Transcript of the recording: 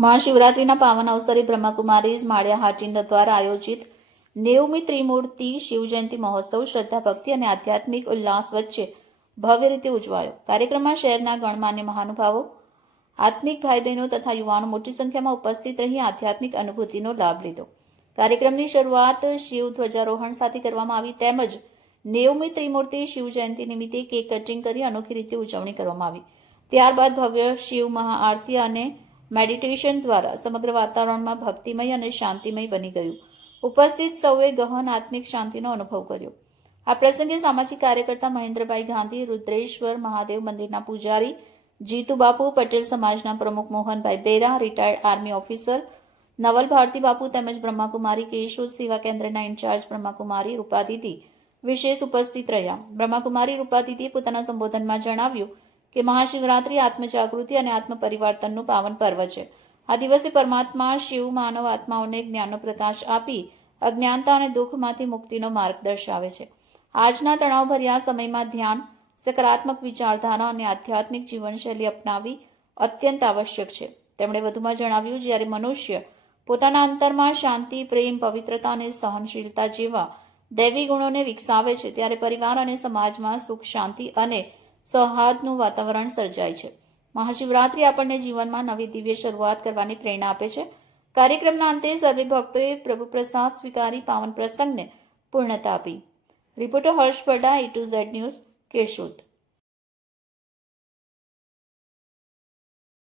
મહાશિવરાત્રિના પાવન અવસરે બ્રહ્માકુમારી માળિયા હાટિંડ દ્વારા આયોજિત નેવમી ત્રિમૂર્તિ શિવજયંતિ મહોત્સવ શ્રદ્ધા ભક્તિ અને આધ્યાત્મિક ઉલ્લાસ વચ્ચે ભવ્ય રીતે ઉજવાયો. કાર્યક્રમમાં શહેરના ગણમાન્ય મહાનુભાવો, આત્મિક ભાઈ બહેનો તથા યુવાનો મોટી સંખ્યામાં ઉપસ્થિત રહી આધ્યાત્મિક અનુભૂતિનો લાભ લીધો. કાર્યક્રમની શરૂઆત શિવ ધ્વજારોહણ સાથે કરવામાં આવી તેમજ નેવમી ત્રિમૂર્તિ શિવ જયંતિ નિમિત્તે કેક કટિંગ કરી અનોખી રીતે ઉજવણી કરવામાં આવી. ત્યારબાદ ભવ્ય શિવ મહાઆરતી અને મેડિટેશન દ્વારા સમગ્ર વાતાવરણમાં ભક્તિમય અને શાંતિમય બની ગયું. ઉપસ્થિત સૌએ ગહન આત્મિક શાંતિનો અનુભવ કર્યો. આ પ્રસંગે સામાજિક કાર્યકર્તા મહેન્દ્રભાઈ ગાંધી, રુદ્રેશ્વર મહાદેવ મંદિરના પૂજારી, જીતુ બાપુ, પટેલ સમાજના પ્રમુખ Mohanbhai Bera retired army officer Naval Bharti Bapu તેમજ બ્રહ્માકુમારી કેશોદ સેવા કેન્દ્રના ઇન્ચાર્જ બ્રહ્માકુમારી રૂપાદિતિ વિશેષ ઉપસ્થિત રહ્યા. બ્રહ્માકુમારી રૂપાદિતિએ પોતાના સંબોધનમાં જણાવ્યું કે મહાશિવરાત્રિ, આત્મજાગૃતિ અને આત્મપરિવર્તનનું પાવન પર્વ છે. આ દિવસે પરમાત્મા, શિવ, માનવ આત્માઓને જ્ઞાનનો પ્રકાશ આપી અજ્ઞાનતા અને દુઃખમાંથી મુક્તિનો માર્ગ દર્શાવે છે. આજના તણાવભર્યા સમયમાં ધ્યાન, સકારાત્મક વિચારધારા અને આધ્યાત્મિક જીવનશૈલી અપનાવી અત્યંત આવશ્યક છે. તેમણે વધુમાં જણાવ્યું, જ્યારે મનુષ્ય પોતાના અંતરમાં શાંતિ, પ્રેમ, પવિત્રતા અને સહનશીલતા જેવા દૈવી ગુણોને વિકસાવે છે, ત્યારે પરિવાર અને સમાજમાં સુખ, શાંતિ અને સૌહાર્દનું વાતાવરણ સર્જાય છે. મહાશિવરાત્રિ આપણને જીવનમાં નવી દિવ્ય શરૂઆત કરવાની પ્રેરણા આપે છે. કાર્યક્રમના અંતે સર્વે ભક્તોએ પ્રભુ પ્રસાદ સ્વીકારી પાવન પ્રસંગને પૂર્ણતા આપી. Reporter Harsh Bada A to Z news Keshod.